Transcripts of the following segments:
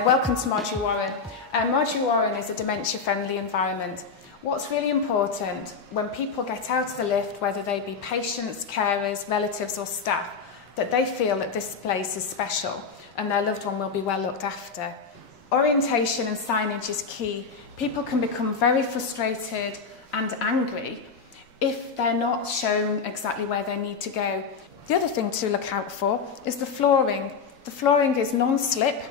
Hi, welcome to Marjorie Warren. Marjorie Warren is a dementia-friendly environment. What's really important when people get out of the lift, whether they be patients, carers, relatives or staff, that they feel that this place is special and their loved one will be well looked after. Orientation and signage is key. People can become very frustrated and angry if they're not shown exactly where they need to go. The other thing to look out for is the flooring. The flooring is non-slip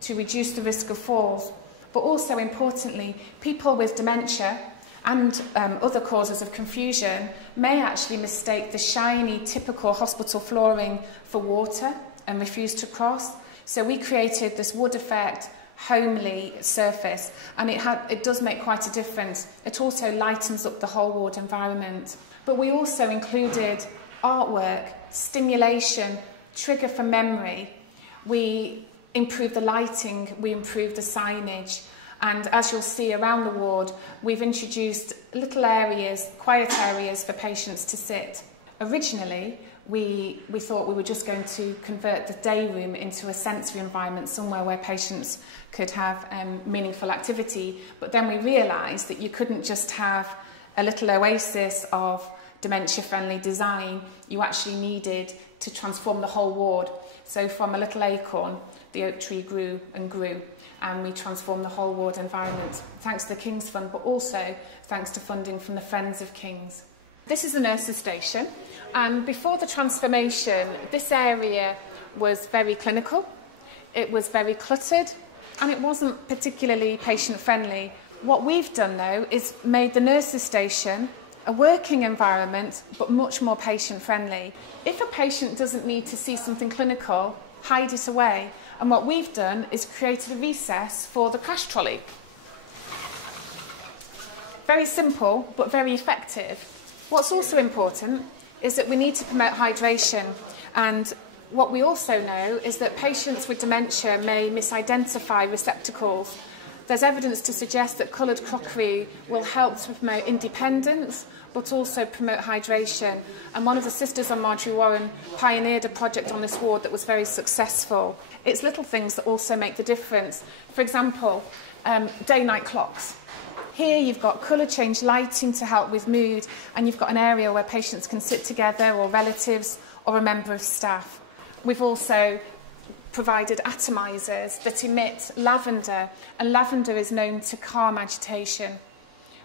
to reduce the risk of falls, but also importantly, people with dementia and other causes of confusion may actually mistake the shiny, typical hospital flooring for water and refuse to cross. So we created this wood effect, homely surface, and it does make quite a difference. It also lightens up the whole ward environment. But we also included artwork, stimulation, trigger for memory. We improved the lighting, we improved the signage, and as you'll see around the ward, we've introduced little areas, quiet areas for patients to sit. Originally, we thought we were just going to convert the day room into a sensory environment, somewhere where patients could have meaningful activity, but then we realised that you couldn't just have a little oasis of dementia-friendly design. You actually needed to transform the whole ward. So from a little acorn, the oak tree grew and grew, and we transformed the whole ward environment, thanks to the King's Fund, but also thanks to funding from the Friends of Kings. This is the nurses' station, and before the transformation, this area was very clinical, it was very cluttered, and it wasn't particularly patient-friendly. What we've done, though, is made the nurses' station a working environment, but much more patient-friendly. If a patient doesn't need to see something clinical, hide it away. And what we've done is created a recess for the crash trolley. Very simple, but very effective. What's also important is that we need to promote hydration. And what we also know is that patients with dementia may misidentify receptacles. There's evidence to suggest that coloured crockery will help to promote independence, but also promote hydration. And one of the sisters on Marjorie Warren pioneered a project on this ward that was very successful. It's little things that also make the difference. For example, day-night clocks. Here you've got colour change lighting to help with mood, and you've got an area where patients can sit together, or relatives, or a member of staff. We've also provided atomizers that emit lavender, and lavender is known to calm agitation.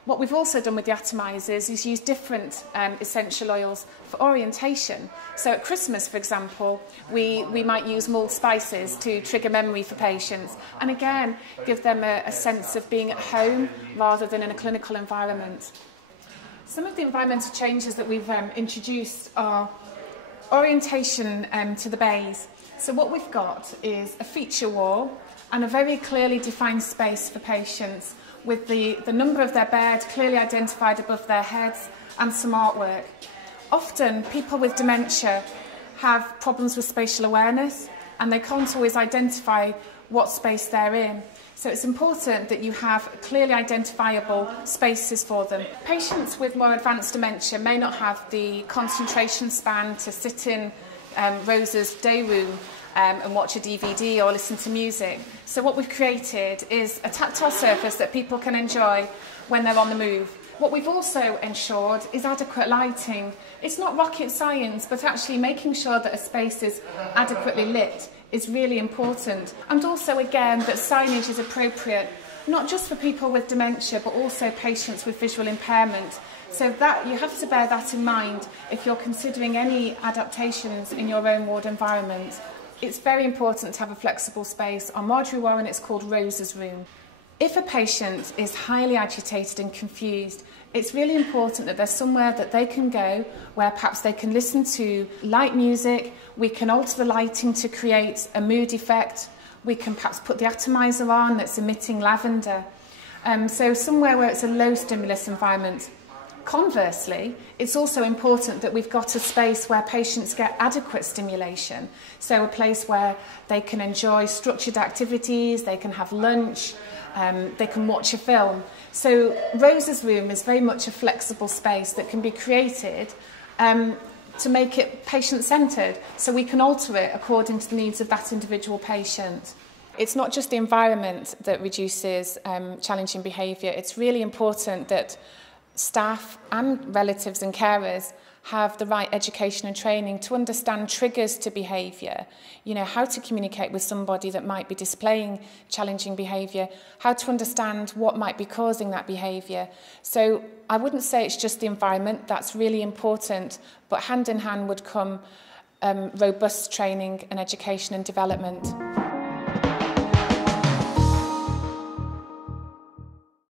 What we've also done with the atomizers is use different essential oils for orientation. So at Christmas, for example, we might use mulled spices to trigger memory for patients, and again, give them a sense of being at home rather than in a clinical environment. Some of the environmental changes that we've introduced are orientation to the bays. So what we've got is a feature wall and a very clearly defined space for patients, with the number of their bed clearly identified above their heads, and some artwork. Often people with dementia have problems with spatial awareness, and they can't always identify what space they're in. So it's important that you have clearly identifiable spaces for them. Patients with more advanced dementia may not have the concentration span to sit in Rosa's day room and watch a DVD or listen to music. So what we've created is a tactile surface that people can enjoy when they're on the move. What we've also ensured is adequate lighting. It's not rocket science, but actually making sure that a space is adequately lit is really important. And also, again, that signage is appropriate, not just for people with dementia, but also patients with visual impairment. So that you have to bear that in mind if you're considering any adaptations in your own ward environment. It's very important to have a flexible space. On Marjorie Warren, it's called Rosa's room. If a patient is highly agitated and confused, it's really important that there's somewhere that they can go where perhaps they can listen to light music. We can alter the lighting to create a mood effect. We can perhaps put the atomizer on that's emitting lavender. So somewhere where it's a low stimulus environment. Conversely, it's also important that we've got a space where patients get adequate stimulation. So a place where they can enjoy structured activities, they can have lunch, they can watch a film. So Rosa's room is very much a flexible space that can be created to make it patient-centred, so we can alter it according to the needs of that individual patient. it's not just the environment that reduces challenging behaviour. It's really important that staff and relatives and carers have the right education and training to understand triggers to behaviour, you know, how to communicate with somebody that might be displaying challenging behaviour, how to understand what might be causing that behaviour. So I wouldn't say it's just the environment, that's really important, but hand in hand would come robust training and education and development.